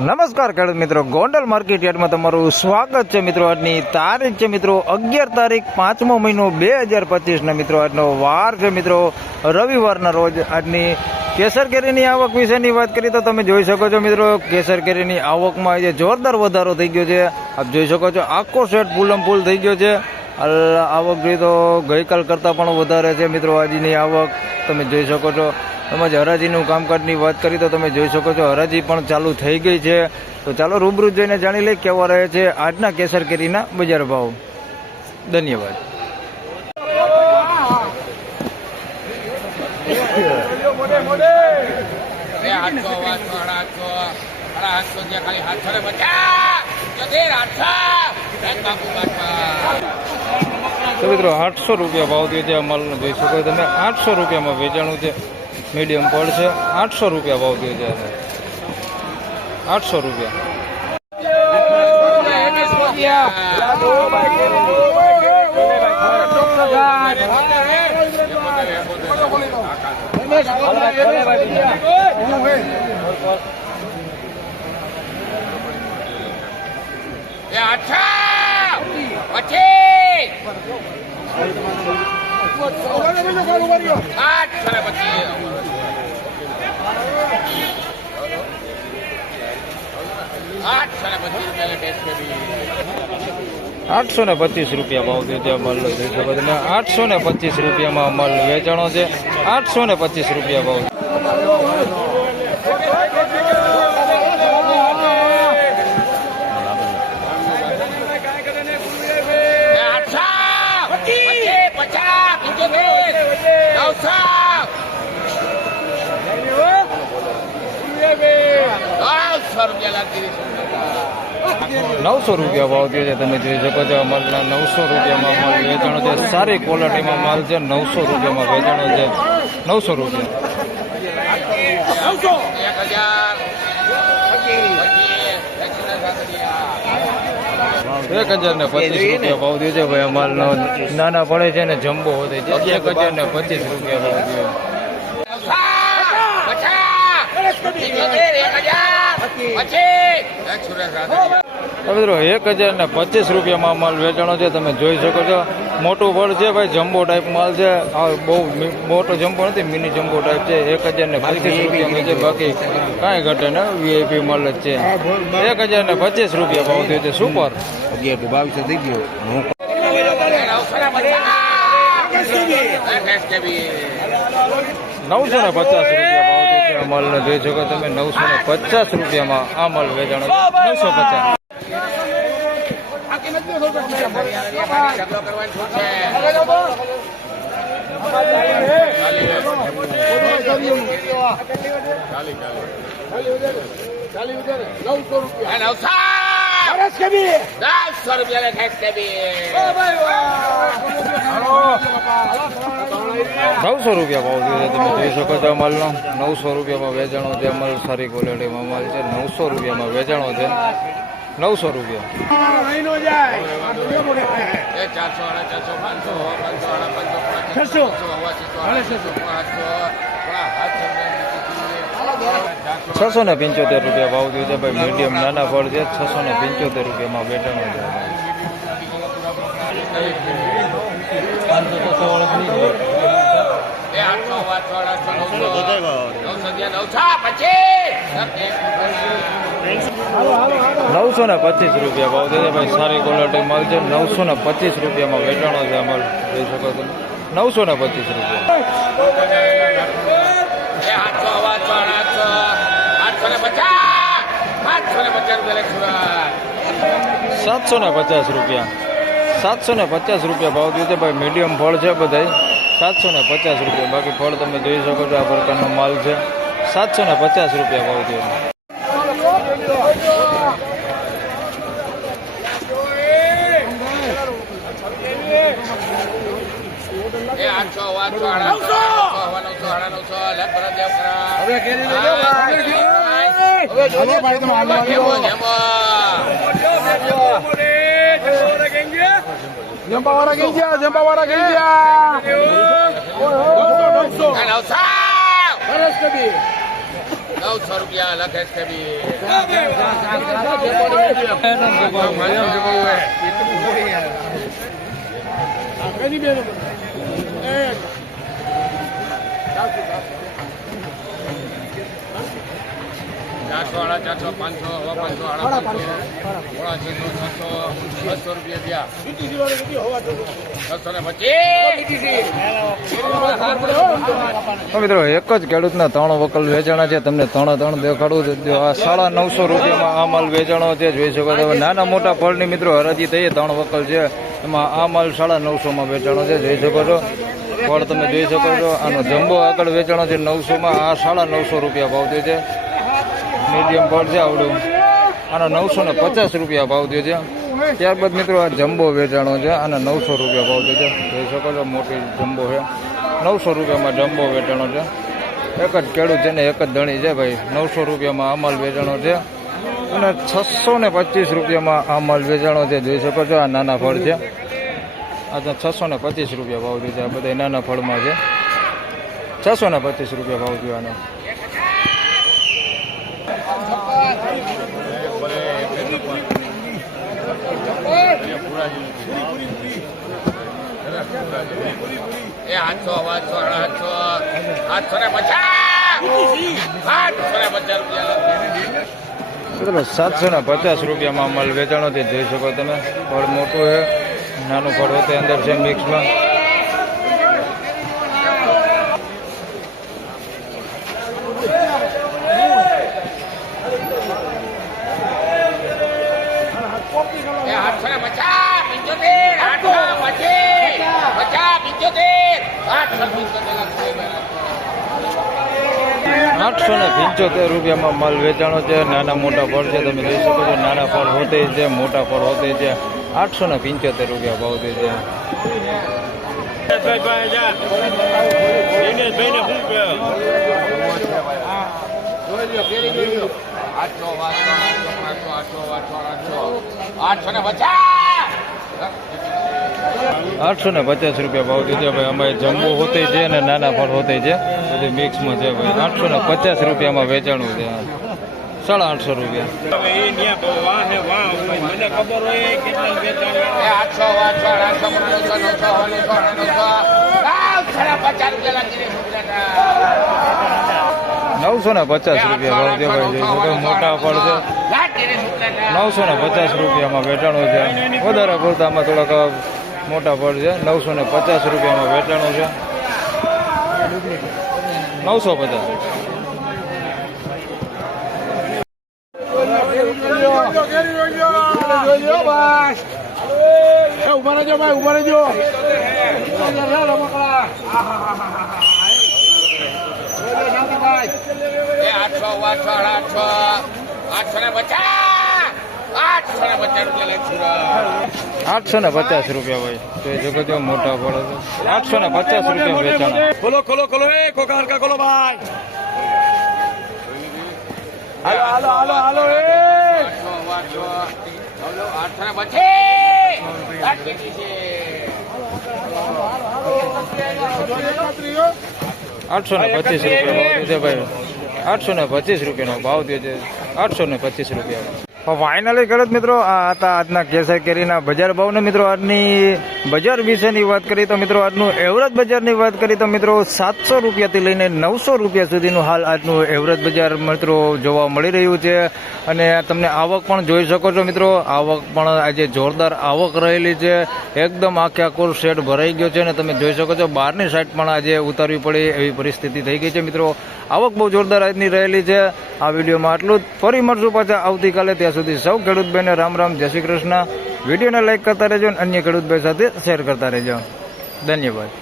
નમસ્કાર ખેડૂત મિત્રો. ગોંડલ માર્કેટ યાર્ડમાં તમારું સ્વાગત છે મિત્રો. આજની તારીખ છે મિત્રો અગિયાર તારીખ પાંચમો મહિનો બે હજાર પચીસના મિત્રો. આજનો વાર છે મિત્રો. રવિવારના રોજ આજની કેસર કેરીની આવક વિશેની વાત કરીએ તો તમે જોઈ શકો છો મિત્રો, કેસર કેરીની આવકમાં આજે જોરદાર વધારો થઈ ગયો છે. આપ જોઈ શકો છો આખો સેટ ફૂલમ ફૂલ થઈ ગયો છે. આવક જોઈએ તો ગઈકાલ કરતાં પણ વધારે છે મિત્રો આજની આવક. તમે જોઈ શકો છો તેમજ હરાજીનું કામકાજની વાત કરી તો તમે જોઈ શકો છો, હરાજી પણ ચાલુ થઈ ગઈ છે. તો ચાલો રૂબરૂ જઈને જાણી લઈએ કેવા રહે છે આજના કેસર કેરીના બજાર ભાવ. ધન્યવાદ. તો મિત્રો આઠસો રૂપિયા ભાવ થયો છે માલ જોઈ શકો તમે. આઠસો રૂપિયામાં વેચાણું છે. મીડિયમ પડ છે. આઠસો રૂપિયા ભાવ થયો છે આઠસો રૂપિયા. અચ્છા આઠસો આઠસો ને પચીસ રૂપિયા ભાવ થયો છે. માલ જોઈ શકો છો આઠસો ને પચીસ રૂપિયામાં માલ વેચાણો છે. આઠસો ને પચીસ રૂપિયા ભાવ બે આઠસો પચીસ પચાસ પંચોતેર નવસો નવસો રૂપિયા ભાવ થયો છે તમે જોઈ શકો છો માલના નવસો રૂપિયામાં માલ વેચાણો છે સારી ક્વોલિટીમાં માલ છે નવસો રૂપિયામાં વેચાણો છે નવસો રૂપિયા એક હજાર ને પચીસ રૂપિયા ભાવ થયો છે ભાઈ અમાલનો માલનો નાના પડે છે ને જમ્બો હોય છે એક હજાર ને પચીસ રૂપિયા ભાવ થયો મિત્રો એક હજાર ને પચીસ રૂપિયામાં માલ વેચાણો છે તમે જોઈ શકો છો. મોટું ફળ છે ભાઈ જમ્બો ટાઈપ માલ છે. આ બહુ મોટો જમ્બો નથી મિની જમ્બો ટાઈપ છે. એક હજાર ને પચીસ રૂપિયામાં છે બાકી કાંઈ ઘટે ને વીઆઈપી માલ જ છે. એક હજાર ને પચીસ રૂપિયા ભાવ થયો છે. સુપર બાવીસો થઈ ગયો. નવસો ને પચાસ રૂપિયા આ માલને જોઈ શકો તમે નવસો ને પચાસ રૂપિયામાં આ માલ વેચાણો છે નવસો પચાસ. નવસો રૂપિયા. ટેક્સ નવસો રૂપિયા ભાવ છે તમે જોઈ શકો છો માલનો નવસો રૂપિયામાં વેચાણો છે માલ સારી ક્વોલિટીમાં માલ છે નવસો રૂપિયામાં વેચાણો છે નવસો રૂપિયા છસો છસો ને પંચોતેર રૂપિયા ભાવ થયો છે ભાઈ મીડિયમ નાના ફળ છે છસો ને પંચોતેર રૂપિયામાં વેચાણો છે નવસો ને પચીસ રૂપિયા ભાવ છે ભાઈ, સારી ક્વોલિટી માલ છે. નવસો ને પચીસ રૂપિયામાં વેચાણો છે અમારે જોઈ શકો છો નવસો ને પચીસ રૂપિયા બે આઠસો આઠસો આઠસો આઠસો ને સાતસો ને પચાસ રૂપિયા. સાતસો ને પચાસ રૂપિયા ભાવ થયો છે ભાઈ. મીડિયમ ફળ છે બધાય. સાતસો ને પચાસ રૂપિયા. બાકી ફળ તમે જોઈ શકો છો આ પ્રકારનો માલ છે. સાતસો ને પચાસ રૂપિયા ભાવ થયો નવસો સાડા નવસો લેખ ભરા દેવ કરા હવે કેરી જેમો જેમો જંપા વાળા કઈ ગયા? જંપા વાળા કઈ ગયા? નવસો. નવસો રૂપિયા લખેશ કબીર. ચારસો સાડા ચારસો પાંચસો હવા પાંચસો સાડા પાંચસો. પોણા છસો છસો બસો રૂપિયા થયા. છસો ને પચીસ. મિત્રો એક જ ખેડૂતના ત્રણ વકલ વેચાણા છે. તમને ત્રણ ત્રણ દેખાડું જો આ સાડા નવસો રૂપિયામાં આ માલ વેચાણો છે. જોઈ શકો છો. નાના મોટા ફળની મિત્રો હરાજી થઈ. ત્રણ વકલ છે. એમાં આ માલ સાડા નવસોમાં વેચાણો છે. જોઈ શકો છો. ફળ તમે જોઈ શકો છો. આનો જમ્બો આગળ વેચાણો છે નવસોમાં. આ સાડા નવસો રૂપિયા ભાવ થયો છે. મીડિયમ ફળ છે આવડું. આનો નવસો ને પચાસ રૂપિયા ભાવ થયો છે. ત્યારબાદ મિત્રો આ જમ્બો વેચાણો છે. અને નવસો રૂપિયા ભાવ થયો છે. જોઈ શકો છો, મોટી જમ્બો છે. નવસો રૂપિયામાં જમ્બો વેચાણો છે. એક જ ખેડૂત છે ને એક જ ધણી છે ભાઈ. નવસો રૂપિયામાં આ વેચાણો છે. અને છસો ને પચીસ રૂપિયામાં આ માલ વેચાણો છે. જોઈ શકો છો, આ નાના ફળ છે. આ તો છસો ને પચીસ રૂપિયા ભાવ દીધા બધા નાના ફળમાં છે. છસો ને પચીસ રૂપિયા ભાવ આનો એ આઠસો આઠસો આઠસો આઠસો ને પચાસ! આઠસો ને પચાસ રૂપિયા મિત્રો સાતસો ને પચાસ રૂપિયામાં અમલ વેચાણો છે જોઈ શકો તમે. ફળ મોટું છે. નાનું ફળ તે અંદર છે મિક્સમાં એ આઠસો ને પચાસ પંચોતેર આઠસો પચીસ પચાસ પંચોતેર આઠસો પંચોતેર આઠસો ને પંચોતેર રૂપિયામાં માલ વેચાણો છે નાના મોટા ફળ છે તમે જોઈ શકો છો નાના ફળ હોતે છે મોટા ફળ હોતે છે આઠસો ને પંચોતેર રૂપિયા ભાવ દે છે આઠસો ને પચાસ આઠસો ને પચાસ રૂપિયા ભાવ દે છે ભાઈ. અમારે જમ્બો હોતે છે અને નાના ફળ હોતે છે. બધી મિક્સમાં છે ભાઈ. આઠસો ને પચાસ રૂપિયામાં વેચાણું છે. સાડા આઠસો રૂપિયા. નવસો ને પચાસ રૂપિયા ભાવ છે ભાઈ. મોટા ફળ છે. નવસો ને પચાસ રૂપિયામાં વેચાણું છે. વધારે પૂરતામાં થોડાક મોટા ફળ છે. નવસો ને પચાસ રૂપિયામાં વેચાણું છે. નવસો પચાસ. ઊભા રહેજો ભાઈ ઊભા રહેજો આઠસો આઠસો આઠસો આઠસો ને પચાસ. આઠસો ને પચાસ રૂપિયા લેશું આઠસો ને પચાસ રૂપિયા ભાઈ જોઈ શકો છો મોટા ફળ છે. આઠસો ને પચાસ રૂપિયા વેચાણ. ખોલો ખોલો ખોલો. એ કોકા હરકા ખોલો ભાઈ. હાલો હાલો હાલો હાલો એ. આઠસો ને પચીસ. આઠસો ને પચીસ રૂપિયા ભાવ છે ભાઈ. આઠસો ને પચીસ રૂપિયાનો ભાવ દે છે. આઠસો ને પચીસ રૂપિયા ફાઇનલી ખેડૂત મિત્રો, આ હતા આજના કેસર કેરીના બજાર ભાવને મિત્રો, આજની બજાર વિશેની વાત કરીએ તો મિત્રો, આજનું એવરેજ બજારની વાત કરીએ તો મિત્રો, સાતસો રૂપિયાથી લઈને નવસો રૂપિયા સુધીનું હાલ આજનું એવરેજ બજાર મિત્રો જોવા મળી રહ્યું છે. અને તમને આવક પણ જોઈ શકો છો મિત્રો, આવક પણ આજે જોરદાર આવક રહેલી છે. એકદમ આખે આખો શેડ ભરાઈ ગયો છે અને તમે જોઈ શકો છો, બહારની સાઈડ પણ આજે ઉતારવી પડે એવી પરિસ્થિતિ થઈ ગઈ છે મિત્રો. આવક બહુ જોરદાર આજની રહેલી છે. આ વિડીયોમાં આટલું જ. ફરી મળશું પાછા આવતીકાલે. ત્યાં સુધી સૌ ખેડૂત ભાઈને રામ રામ, જય શ્રી કૃષ્ણ. વિડીયોને લાઈક કરતા રહેજો અને અન્ય ખેડૂત સાથે શેર કરતા રહેજો. ધન્યવાદ.